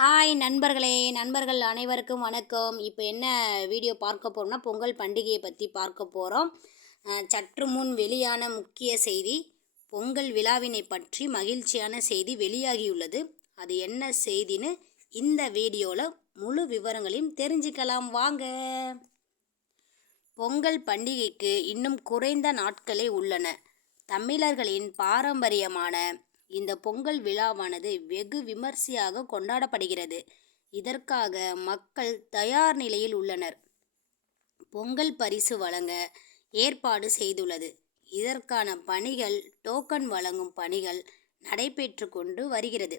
Hi நண்பர்கள் அனைவருக்கும் வணக்கம். இப்போ என்ன வீடியோ பார்க்க போகிறோம்னா பொங்கல் பண்டிகையை பற்றி பார்க்க போகிறோம். சற்று முன் வெளியான முக்கிய செய்தி, பொங்கல் விழாவினை பற்றி மகிழ்ச்சியான செய்தி வெளியாகியுள்ளது. அது என்ன செய்தின்னு இந்த வீடியோவில் முழு விவரங்களையும் தெரிஞ்சுக்கலாம் வாங்க. பொங்கல் பண்டிகைக்கு இன்னும் குறைந்த நாட்களே உள்ளன. தமிழர்களின் பாரம்பரியமான இந்த பொங்கல் விழாவானது வெகு விமர்சையாக கொண்டாடப்படுகிறது. இதற்காக மக்கள் தயார் நிலையில் உள்ளனர். பொங்கல் பரிசு வழங்க ஏற்பாடு செய்துள்ளது. இதற்கான பணிகள், டோக்கன் வழங்கும் பணிகள் நடைபெற்று கொண்டு வருகிறது.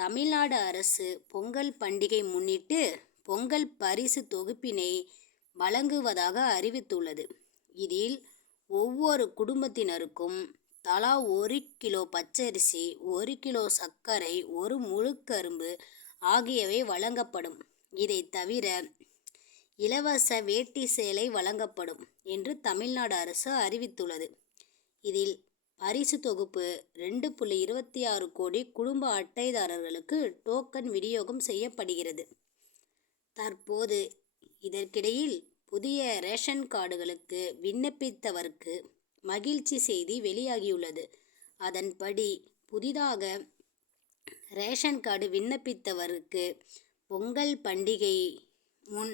தமிழ்நாடு அரசு பொங்கல் பண்டிகை முன்னிட்டு பொங்கல் பரிசு தொகுப்பினை வழங்குவதாக அறிவித்துள்ளது. இதில் ஒவ்வொரு குடும்பத்தினருக்கும் தலா 1 கிலோ பச்சரிசி, 1 கிலோ சர்க்கரை, 1 முழுக்கரும்பு ஆகியவை வழங்கப்படும். இதை தவிர இலவச வேட்டி சேலை வழங்கப்படும் என்று தமிழ்நாடு அரசு அறிவித்துள்ளது. இதில் பரிசு தொகுப்பு 2.26 கோடி குடும்ப அட்டைதாரர்களுக்கு டோக்கன் விநியோகம் செய்யப்படுகிறது. தற்போது இதற்கிடையில் புதிய ரேஷன் கார்டுகளுக்கு விண்ணப்பித்தவருக்கு மகிழ்ச்சி செய்தி வெளியாகியுள்ளது. அதன்படி புதிதாக ரேஷன் கார்டு விண்ணப்பித்தவருக்கு பொங்கல் பண்டிகை முன்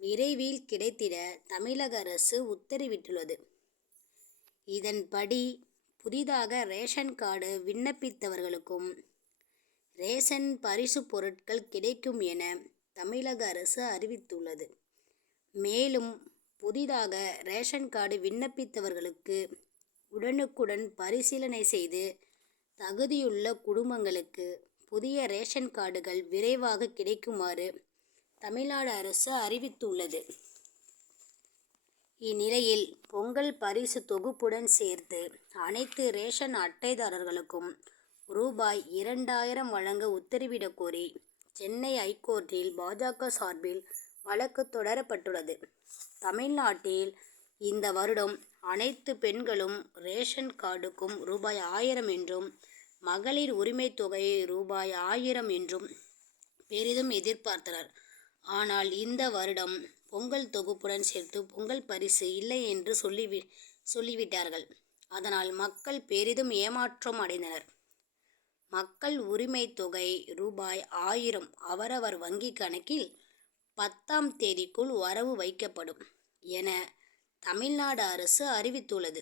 விரைவில் கிடைத்திட தமிழக அரசு உத்தரவிட்டுள்ளது. இதன்படி புதிதாக ரேஷன் கார்டு விண்ணப்பித்தவர்களுக்கும் ரேஷன் பரிசு பொருட்கள் கிடைக்கும் என தமிழக அரசு அறிவித்துள்ளது. மேலும் புதிதாக ரேஷன் கார்டு விண்ணப்பித்தவர்களுக்கு உடனுக்குடன் பரிசீலனை செய்து தகுதியுள்ள குடும்பங்களுக்கு புதிய ரேஷன் கார்டுகள் விரைவாக கிடைக்குமாறு தமிழ்நாடு அரசு அறிவித்துள்ளது. இந்நிலையில் பொங்கல் பரிசு தொகுப்புடன் சேர்த்து அனைத்து ரேஷன் அட்டைதாரர்களுக்கும் ரூபாய் 2000 வழங்க உத்தரவிடக் கோரி சென்னை ஐகோர்ட்டில் பாஜக சார்பில் வழக்கு தொடரப்பட்டுள்ளது. தமிழ்நாட்டில் இந்த வருடம் அனைத்து பெண்களும் ரேஷன் கார்டுக்கும் ரூபாய் 1000 என்றும், மகளிர் உரிமை தொகை ரூபாய் 1000 என்றும் பெரிதும் எதிர்பார்த்தனர். ஆனால் இந்த வருடம் பொங்கல் தொகுப்புடன் சேர்த்து பொங்கல் பரிசு இல்லை என்று சொல்லிவிட்டார்கள். அதனால் மக்கள் பெரிதும் ஏமாற்றம் அடைந்தனர். மக்கள் உரிமை தொகை ரூபாய் 1000 அவரவர் வங்கி கணக்கில் 10ஆம் தேதிக்குள் வரவு வைக்கப்படும் என தமிழ்நாடு அரசு அறிவித்துள்ளது.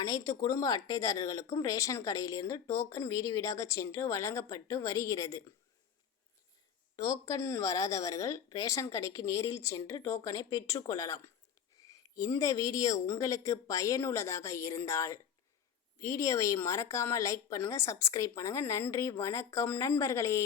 அனைத்து குடும்ப அட்டைதாரர்களுக்கும் ரேஷன் கடையிலிருந்து டோக்கன் வீடு வீடாக சென்று வழங்கப்பட்டு வருகிறது. டோக்கன் வராதவர்கள் ரேஷன் கடைக்கு நேரில் சென்று டோக்கனை பெற்றுக்கொள்ளலாம். இந்த வீடியோ உங்களுக்கு பயனுள்ளதாக இருந்தால் வீடியோவை மறக்காமல் லைக் பண்ணுங்கள், சப்ஸ்கிரைப் பண்ணுங்கள். நன்றி, வணக்கம் நண்பர்களே.